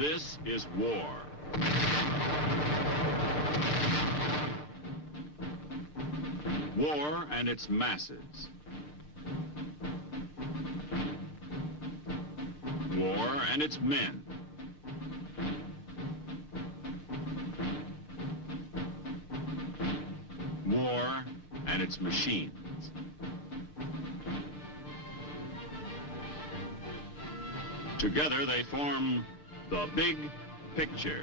This is war. War and its masses. War and its men. War and its machines. Together they form the big picture.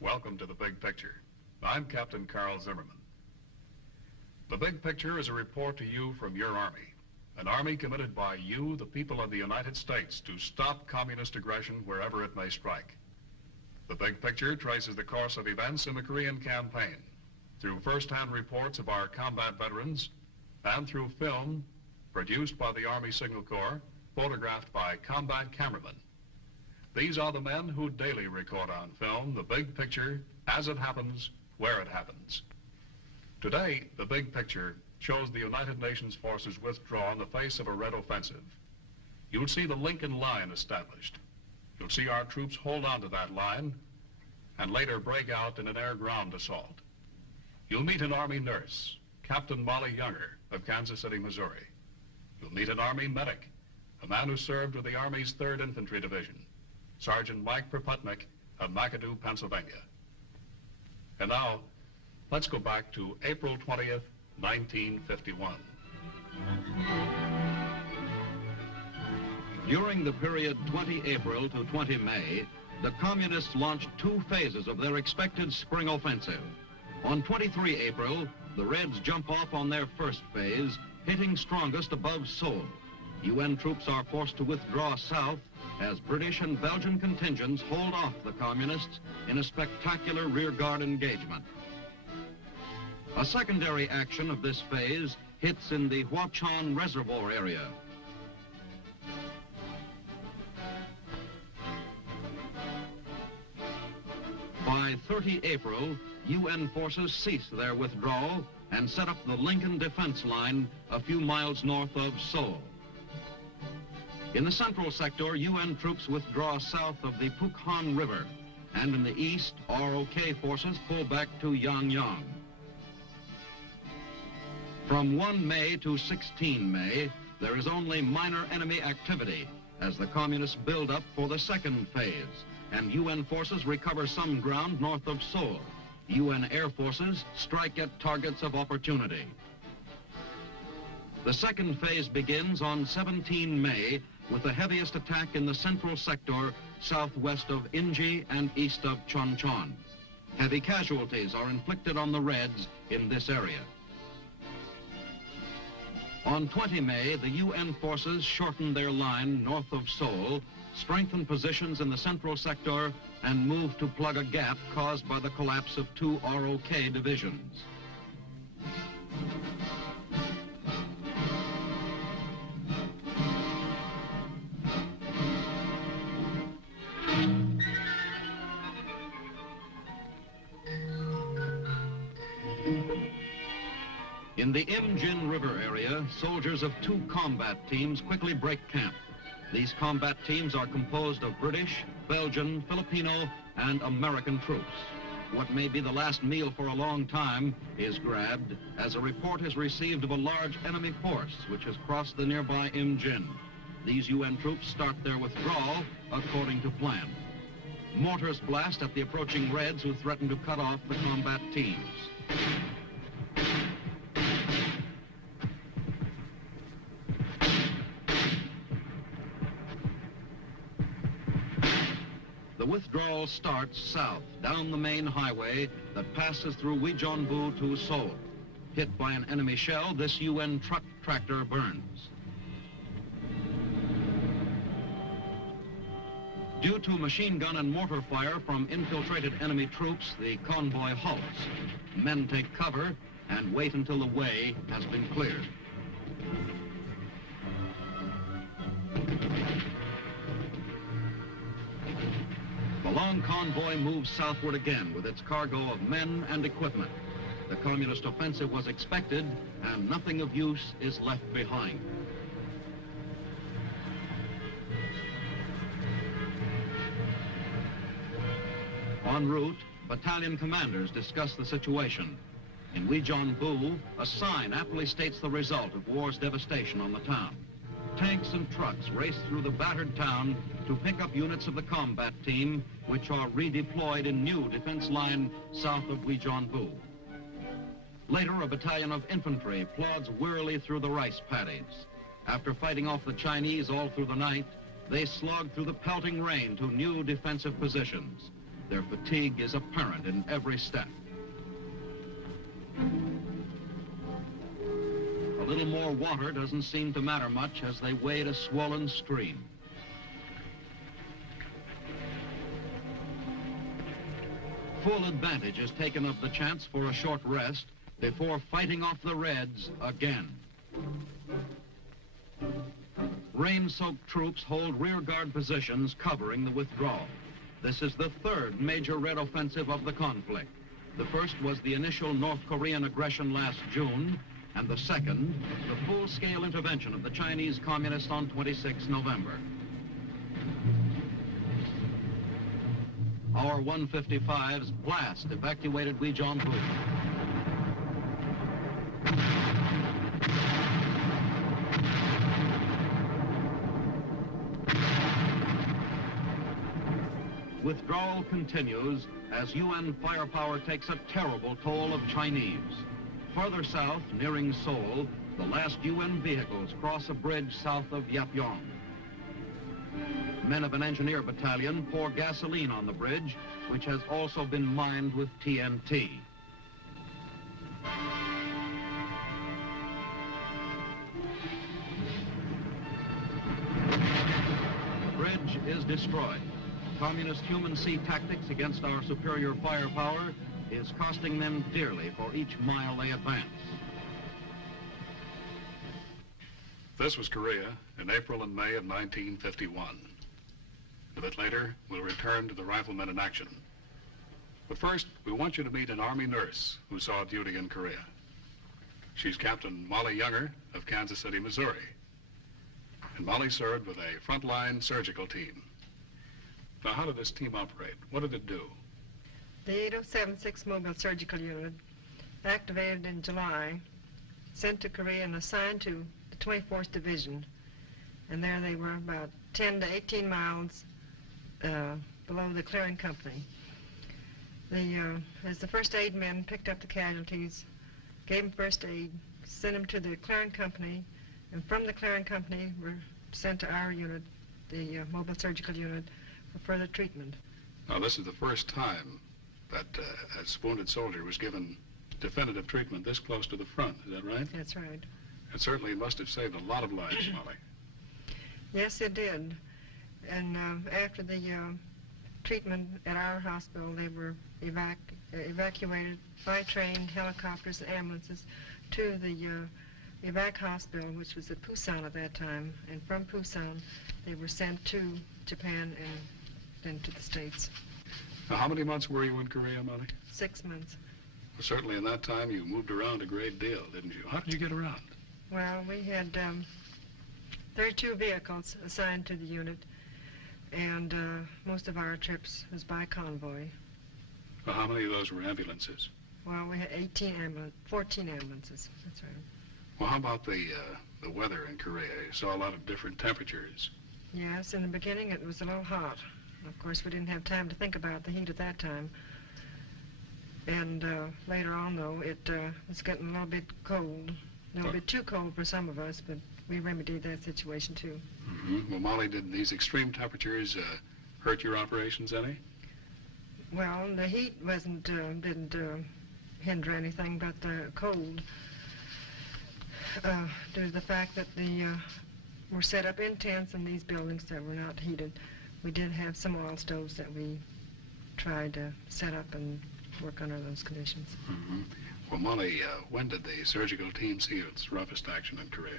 Welcome to the Big Picture. I'm Captain Carl Zimmerman. The Big Picture is a report to you from your Army, an Army committed by you, the people of the United States, to stop communist aggression wherever it may strike. The Big Picture traces the course of events in the Korean campaign through first-hand reports of our combat veterans and through film produced by the Army Signal Corps, photographed by combat cameramen. These are the men who daily record on film the big picture as it happens, where it happens. Today, the big picture shows the United Nations forces withdraw in the face of a Red offensive. You'll see the Lincoln Line established. You'll see our troops hold on to that line and later break out in an air-ground assault. You'll meet an Army nurse, Captain Molly Younger of Kansas City, Missouri. You'll meet an Army medic, a man who served with the Army's 3rd Infantry Division, Sergeant Mike Proputnik of McAdoo, Pennsylvania. And now, let's go back to April 20th, 1951. During the period 20 April to 20 May, the Communists launched 2 phases of their expected spring offensive. On 23 April, the Reds jump off on their first phase, hitting strongest above Seoul. UN troops are forced to withdraw south as British and Belgian contingents hold off the Communists in a spectacular rearguard engagement. A secondary action of this phase hits in the Hwachon Reservoir area. By 30 April, UN forces cease their withdrawal and set up the Lincoln Defense Line a few miles north of Seoul. In the central sector, UN troops withdraw south of the Pukhan River, and in the east, ROK forces pull back to Yangyang. From 1 May to 16 May, there is only minor enemy activity as the Communists build up for the second phase, and UN forces recover some ground north of Seoul. UN air forces strike at targets of opportunity. The second phase begins on 17 May with the heaviest attack in the central sector southwest of Inji and east of Chonchon. Heavy casualties are inflicted on the Reds in this area. On 20 May, the UN forces shorten their line north of Seoul, strengthen positions in the central sector, and move to plug a gap caused by the collapse of 2 ROK divisions. In the Imjin River area, soldiers of 2 combat teams quickly break camp. These combat teams are composed of British, Belgian, Filipino, and American troops. What may be the last meal for a long time is grabbed as a report is received of a large enemy force which has crossed the nearby Imjin. These UN troops start their withdrawal according to plan. Mortars blast at the approaching Reds who threaten to cut off the combat teams. The withdrawal starts south, down the main highway that passes through Wijeonbu to Seoul. Hit by an enemy shell, this UN truck tractor burns. Due to machine gun and mortar fire from infiltrated enemy troops, the convoy halts. Men take cover and wait until the way has been cleared. The long convoy moves southward again with its cargo of men and equipment. The communist offensive was expected, and nothing of use is left behind. En route, battalion commanders discuss the situation. In Withdrawal, a sign aptly states the result of war's devastation on the town. Tanks and trucks race through the battered town to pick up units of the combat team, which are redeployed in new defense line south of Withdrawal. Later, a battalion of infantry plods wearily through the rice paddies. After fighting off the Chinese all through the night, they slog through the pelting rain to new defensive positions. Their fatigue is apparent in every step. A little more water doesn't seem to matter much as they wade a swollen stream. Full advantage is taken of the chance for a short rest before fighting off the Reds again. Rain-soaked troops hold rearguard positions covering the withdrawal. This is the third major Red offensive of the conflict. The first was the initial North Korean aggression last June, and the second, the full-scale intervention of the Chinese Communists on 26 November. Our 155's blast evacuated Withdrawal. Withdrawal continues as UN firepower takes a terrible toll of Chinese. Further south, nearing Seoul, the last UN vehicles cross a bridge south of Yapyong. Men of an engineer battalion pour gasoline on the bridge, which has also been mined with TNT. The bridge is destroyed. Communist human sea tactics against our superior firepower is costing them dearly for each mile they advance. This was Korea in April and May of 1951. A bit later, we'll return to the riflemen in action. But first, we want you to meet an Army nurse who saw duty in Korea. She's Captain Molly Younger of Kansas City, Missouri. And Molly served with a Frontline surgical team. Now, how did this team operate? What did it do? The 8076 Mobile Surgical Unit, activated in July, sent to Korea and assigned to the 24th Division. And there they were about 10 to 18 miles below the clearing company. As the first aid men picked up the casualties, gave them first aid, sent them to the clearing company, and from the clearing company were sent to our unit, the Mobile Surgical Unit, for further treatment. Now, this is the first time that a wounded soldier was given definitive treatment this close to the front. Is that right? That's right. It certainly must have saved a lot of lives, Molly. Yes, it did. And after the treatment at our hospital, they were evacuated by train, helicopters, and ambulances to the evac hospital, which was at Busan at that time. And from Busan, they were sent to Japan and then to the States. Now, how many months were you in Korea, Molly? 6 months. Well, certainly in that time you moved around a great deal, didn't you? How did you get around? Well, we had 32 vehicles assigned to the unit, and most of our trips was by convoy. Well, how many of those were ambulances? Well, we had 14 ambulances. That's right. Well, how about the weather in Korea? You saw a lot of different temperatures. Yes, in the beginning it was a little hot. Of course, we didn't have time to think about the heat at that time. And later on, though, it was getting a little bit cold. A little bit too cold for some of us, but we remedied that situation, too. Mm-hmm. Well, Molly, did these extreme temperatures hurt your operations any? Well, the heat didn't hinder anything, but the cold, due to the fact that we're set up in tents in these buildings that were not heated. We did have some oil stoves that we tried to set up and work under those conditions. Mm-hmm. Well, Molly, when did the surgical team see its roughest action in Korea?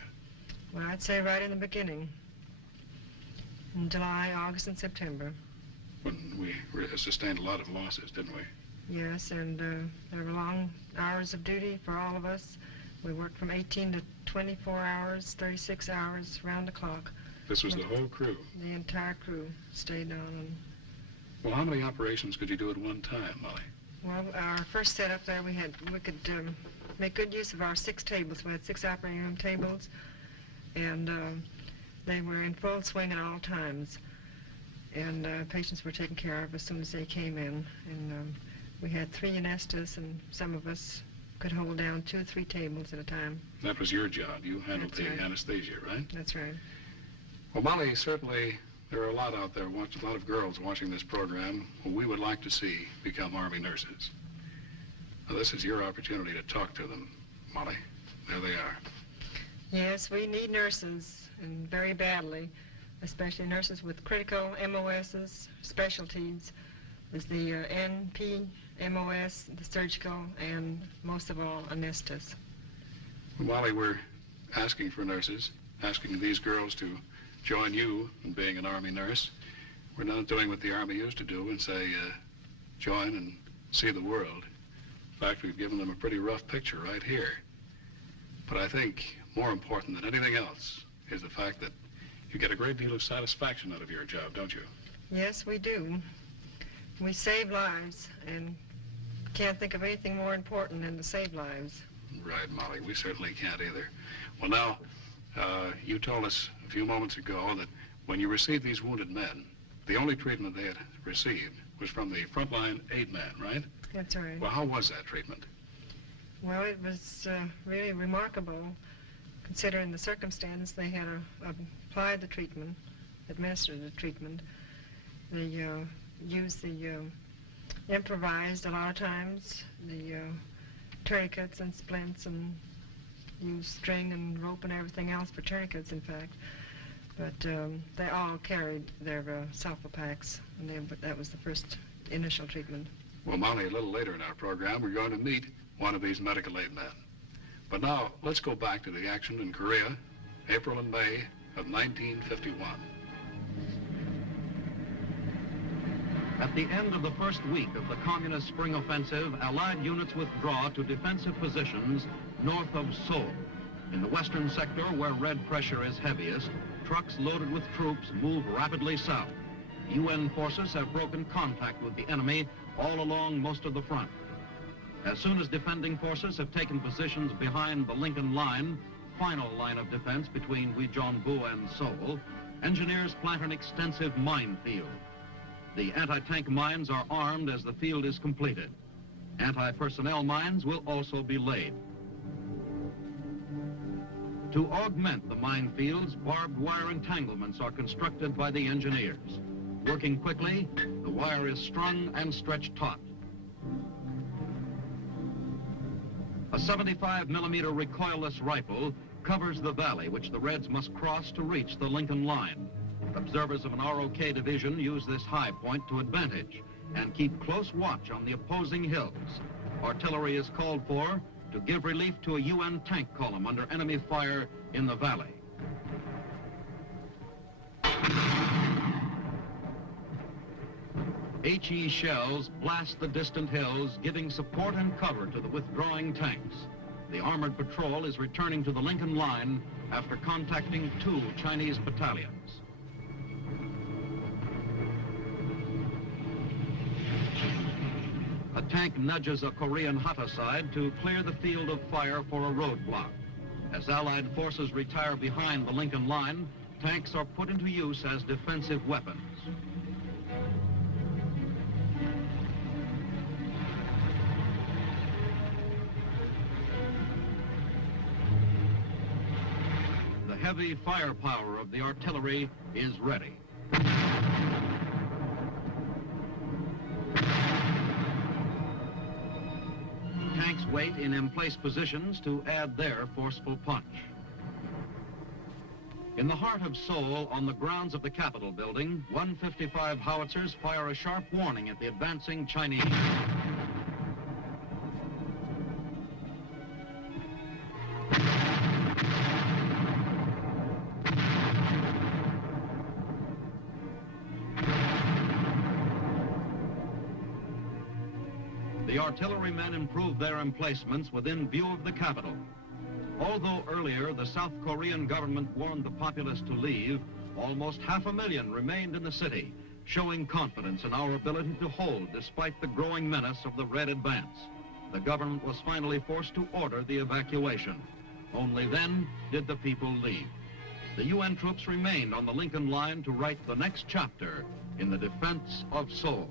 Well, I'd say right in the beginning. In July, August, and September. When we sustained a lot of losses, didn't we? Yes, and there were long hours of duty for all of us. We worked from 18 to 24 hours, 36 hours, round the clock. This was the whole crew? The entire crew stayed on. And well, how many operations could you do at one time, Molly? well, our first setup there, we could make good use of our 6 tables. We had 6 operating room tables, and they were in full swing at all times. And patients were taken care of as soon as they came in. And we had 3 anesthetists, and some of us could hold down 2 or 3 tables at a time. That was your job. You handled the anesthesia, right? That's right. Well, Molly, certainly there are a lot out there, a lot of girls watching this program who we would like to see become Army nurses. Now, this is your opportunity to talk to them, Molly. There they are. Yes, we need nurses, and very badly, especially nurses with critical MOSs, specialties. There's the NP, MOS, the surgical, and most of all, anesthetists. Well, Molly, we're asking for nurses, asking these girls to join you in being an Army nurse. We're not doing what the Army used to do and say, join and see the world. In fact, we've given them a pretty rough picture right here. But I think more important than anything else is the fact that you get a great deal of satisfaction out of your job, don't you? Yes, we do. We save lives, and can't think of anything more important than to save lives. Right, Molly. We certainly can't either. Well, now, you told us a few moments ago that when you received these wounded men, the only treatment they had received was from the Frontline aid man, right? That's right. Well, how was that treatment? Well, it was really remarkable, considering the circumstance. They had applied the treatment, administered the treatment. They used the improvised a lot of times, the tourniquets and splints, and used string and rope and everything else for tourniquets, in fact. But they all carried their sulfa-packs, and that was the first initial treatment. Well, Molly, a little later in our program, we're going to meet one of these medical aid men. But now, let's go back to the action in Korea, April and May of 1951. At the end of the first week of the Communist Spring Offensive, Allied units withdraw to defensive positions north of Seoul. In the western sector, where red pressure is heaviest, trucks loaded with troops move rapidly south. UN forces have broken contact with the enemy all along most of the front. As soon as defending forces have taken positions behind the Lincoln Line, final line of defense between Withdrawal and Seoul, engineers plant an extensive minefield. The anti-tank mines are armed as the field is completed. Anti-personnel mines will also be laid. To augment the minefields, barbed wire entanglements are constructed by the engineers. Working quickly, the wire is strung and stretched taut. A 75mm recoilless rifle covers the valley which the Reds must cross to reach the Lincoln Line. Observers of an ROK division use this high point to advantage and keep close watch on the opposing hills. Artillery is called for to give relief to a UN tank column under enemy fire in the valley. HE shells blast the distant hills, giving support and cover to the withdrawing tanks. The armored patrol is returning to the Lincoln Line after contacting 2 Chinese battalions. A tank nudges a Korean hut aside to clear the field of fire for a roadblock. As Allied forces retire behind the Lincoln Line, tanks are put into use as defensive weapons. The heavy firepower of the artillery is ready. Tanks wait in emplaced positions to add their forceful punch. In the heart of Seoul, on the grounds of the Capitol building, 155 howitzers fire a sharp warning at the advancing Chinese. The artillerymen improved their emplacements within view of the capital. Although earlier the South Korean government warned the populace to leave, almost 500,000 remained in the city, showing confidence in our ability to hold despite the growing menace of the Red advance. The government was finally forced to order the evacuation. Only then did the people leave. The UN troops remained on the Lincoln Line to write the next chapter in the defense of Seoul.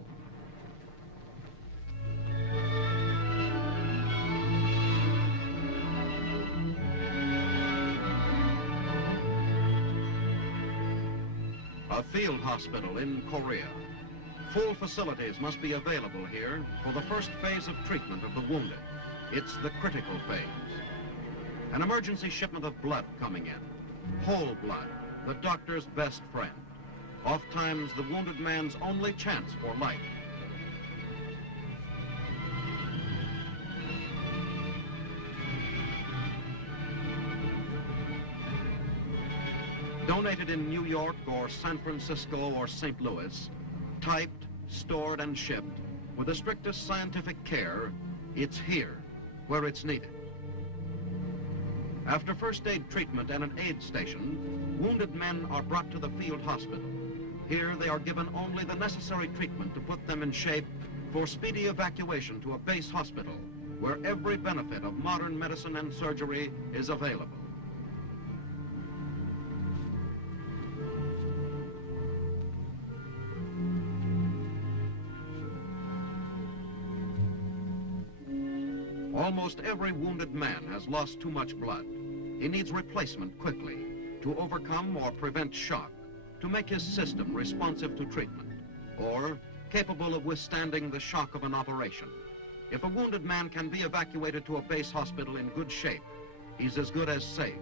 A field hospital in Korea. Full facilities must be available here for the first phase of treatment of the wounded. It's the critical phase. An emergency shipment of blood coming in. Whole blood, the doctor's best friend. Oftentimes the wounded man's only chance for life. Donated in New York or San Francisco or St. Louis, typed, stored, and shipped with the strictest scientific care, it's here where it's needed. After first aid treatment and an aid station, wounded men are brought to the field hospital. Here they are given only the necessary treatment to put them in shape for speedy evacuation to a base hospital where every benefit of modern medicine and surgery is available. Almost every wounded man has lost too much blood. He needs replacement quickly to overcome or prevent shock, to make his system responsive to treatment, or capable of withstanding the shock of an operation. If a wounded man can be evacuated to a base hospital in good shape, he's as good as safe.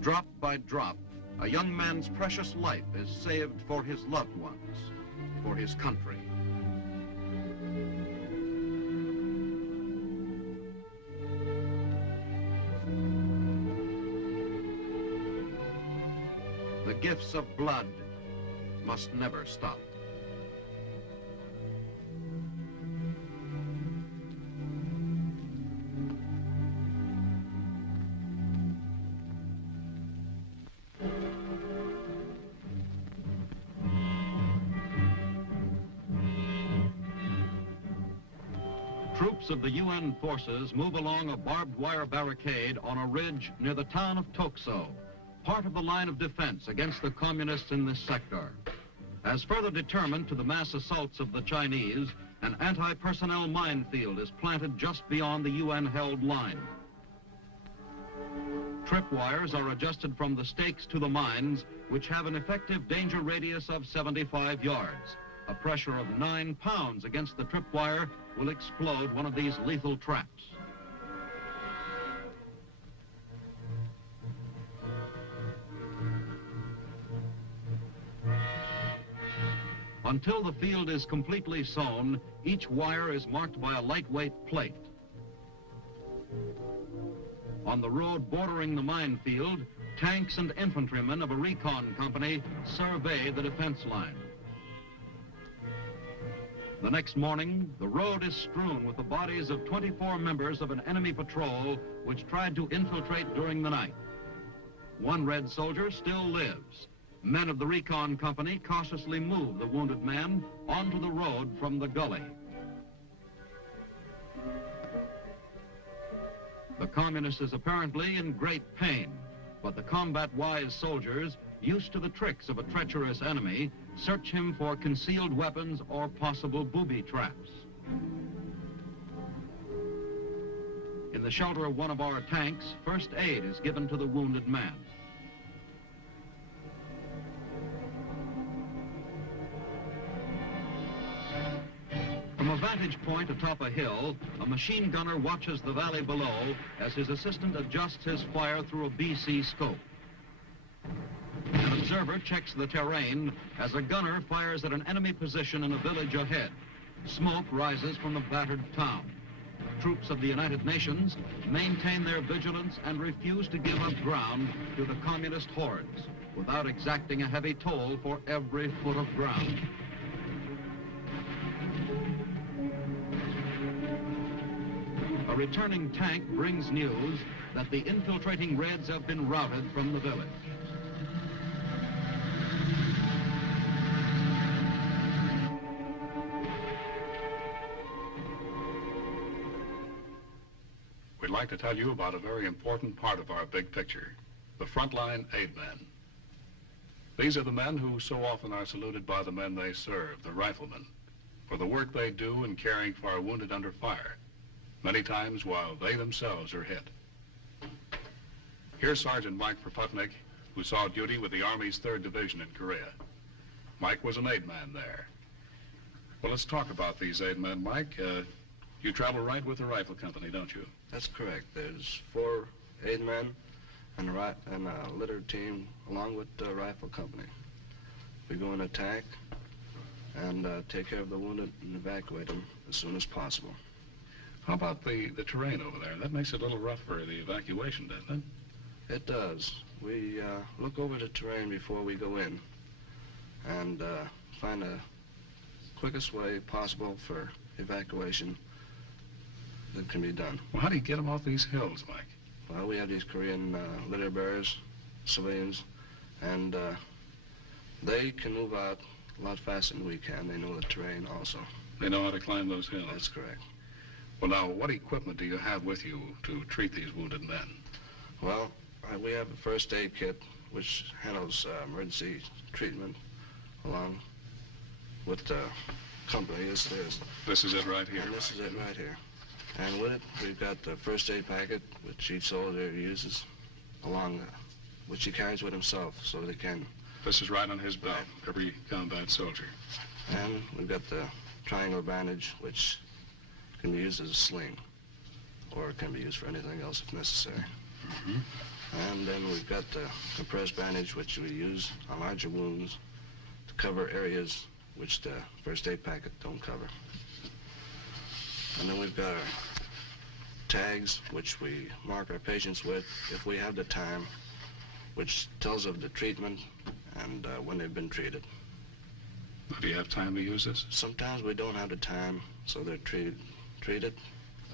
Drop by drop, a young man's precious life is saved for his loved ones, for his country. The gifts of blood must never stop. Troops of the UN forces move along a barbed wire barricade on a ridge near the town of Tokso, part of the line of defense against the communists in this sector. As further determined to the mass assaults of the Chinese, an anti-personnel minefield is planted just beyond the UN-held line. Tripwires are adjusted from the stakes to the mines, which have an effective danger radius of 75 yards. A pressure of 9 pounds against the tripwire will explode one of these lethal traps. Until the field is completely sown, each wire is marked by a lightweight plate. On the road bordering the minefield, tanks and infantrymen of a recon company survey the defense line. The next morning, the road is strewn with the bodies of 24 members of an enemy patrol which tried to infiltrate during the night. One red soldier still lives. Men of the recon company cautiously move the wounded man onto the road from the gully. The communist is apparently in great pain, but the combat-wise soldiers, used to the tricks of a treacherous enemy, search him for concealed weapons or possible booby traps. In the shelter of one of our tanks, first aid is given to the wounded man. From a vantage point atop a hill, a machine gunner watches the valley below as his assistant adjusts his fire through a BC scope. An observer observer checks the terrain as a gunner fires at an enemy position in a village ahead. Smoke rises from the battered town. Troops of the United Nations maintain their vigilance and refuse to give up ground to the communist hordes without exacting a heavy toll for every foot of ground. A returning tank brings news that the infiltrating Reds have been routed from the village. We'd like to tell you about a very important part of our big picture, the Frontline aid men. These are the men who so often are saluted by the men they serve, the riflemen, for the work they do in caring for our wounded under fire, many times while they themselves are hit. Here's Sergeant Mike Proputnik, who saw duty with the Army's 3rd Division in Korea. Mike was an aid man there. Well, let's talk about these aid men, Mike. You travel right with the rifle company, don't you? That's correct. There's 4 aid men and a litter team along with the rifle company. We go and attack and take care of the wounded and evacuate them as soon as possible. How about the terrain over there? That makes it a little rough for the evacuation, doesn't it? It does. We look over the terrain before we go in and find the quickest way possible for evacuation that can be done. Well, how do you get them off these hills, Mike? Well, we have these Korean litter bearers, civilians, and they can move out a lot faster than we can. They know the terrain also. They know how to climb those hills? That's correct. Well, now, what equipment do you have with you to treat these wounded men? Well, we have a first aid kit, which handles emergency treatment along with the company. This is it right here. And this is it right here. And with it, we've got the first aid packet, which each soldier uses, which he carries with himself, so they can. This is right on his belt, every combat soldier. And we've got the triangle bandage, which can be used as a sling, or it can be used for anything else if necessary. Mm-hmm. And then we've got the compressed bandage, which we use on larger wounds to cover areas which the first aid packet don't cover. And then we've got our tags, which we mark our patients with if we have the time, which tells of the treatment and when they've been treated. Do you have time to use this? Sometimes we don't have the time, so they're treated,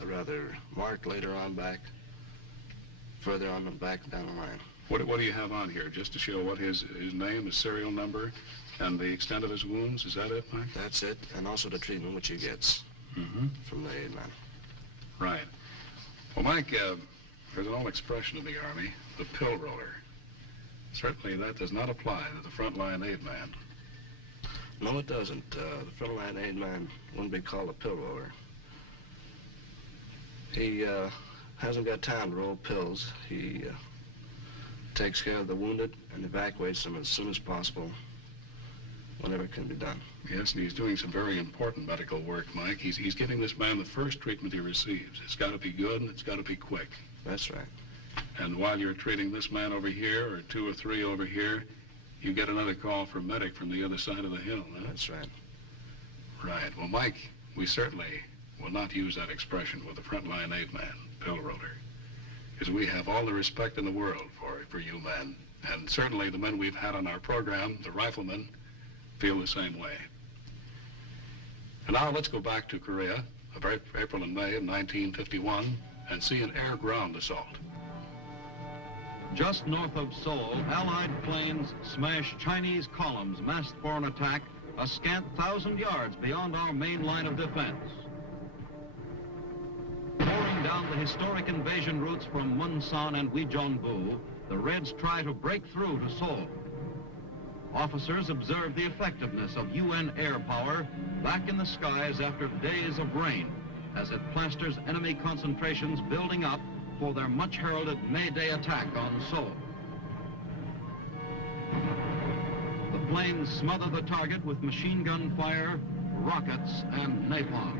or rather marked later on further on the back down the line. What do you have on here, just to show what his name, his serial number, and the extent of his wounds? Is that it, Mike? That's it, and also the treatment which he gets from the aid man. Right. Well, Mike, there's an old expression in the Army, the pill roller. Certainly that does not apply to the frontline aid man. No, it doesn't. The frontline aid man wouldn't be called a pill roller. He hasn't got time to roll pills. He takes care of the wounded and evacuates them as soon as possible, whenever it can be done. Yes, and he's doing some very important medical work, Mike. He's giving this man the first treatment he receives. It's got to be good and it's got to be quick. That's right. And while you're treating this man over here, or 2 or 3 over here, you get another call for medic from the other side of the hill, huh? That's right. Right. Well, Mike, we certainly will not use that expression with the frontline aid man, pill roller, because we have all the respect in the world for you men. And certainly the men we've had on our program, the riflemen, feel the same way. And now let's go back to Korea, of April and May of 1951, and see an air-ground assault. Just north of Seoul, Allied planes smash Chinese columns massed for an attack a scant 1,000 yards beyond our main line of defense. Pouring down the historic invasion routes from Munsan and Uijeongbu, the Reds try to break through to Seoul. Officers observe the effectiveness of UN air power back in the skies after days of rain as it plasters enemy concentrations building up for their much-heralded May Day attack on Seoul. The planes smother the target with machine gun fire, rockets, and napalm.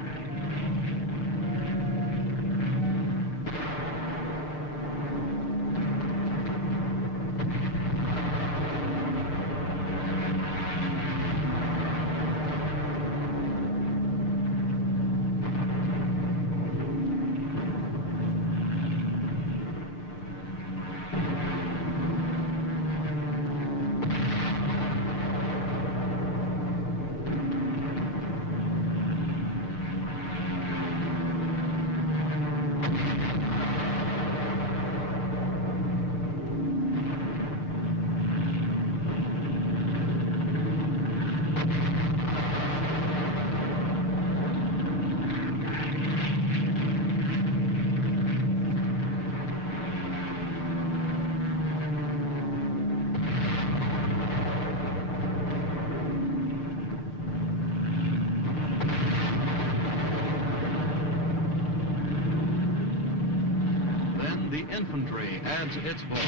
infantry adds its voice.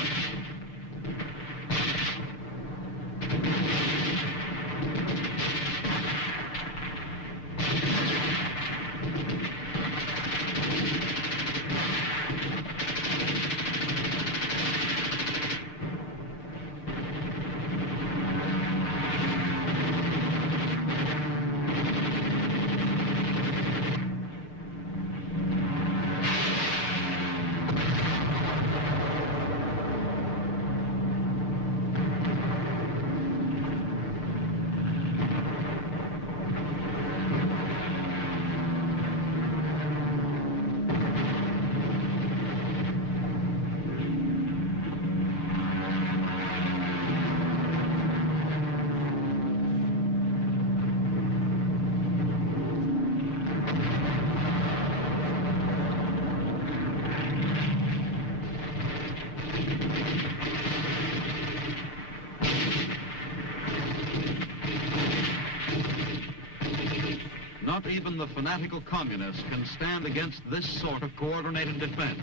Not even the fanatical communists can stand against this sort of coordinated defense.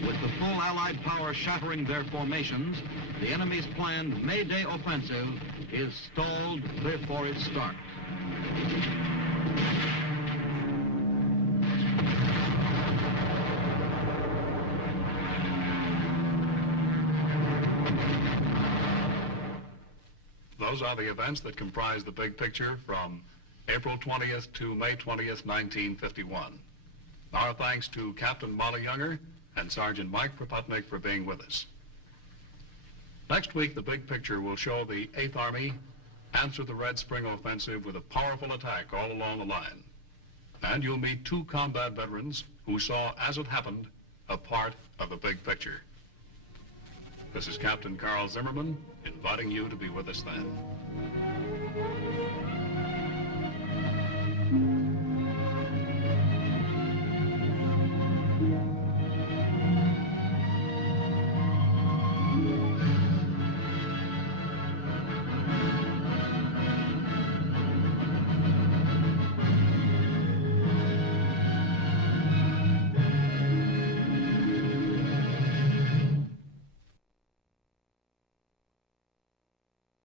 With the full Allied power shattering their formations, the enemy's planned May Day offensive is stalled before it starts. Those are the events that comprise the big picture from April 20th to May 20th, 1951. Our thanks to Captain Molly Younger and Sergeant Mike Proputnik for being with us. Next week, the big picture will show the 8th Army answer the Red Spring offensive with a powerful attack all along the line. And you'll meet 2 combat veterans who saw, as it happened, a part of the big picture. This is Captain Carl Zimmerman inviting you to be with us then.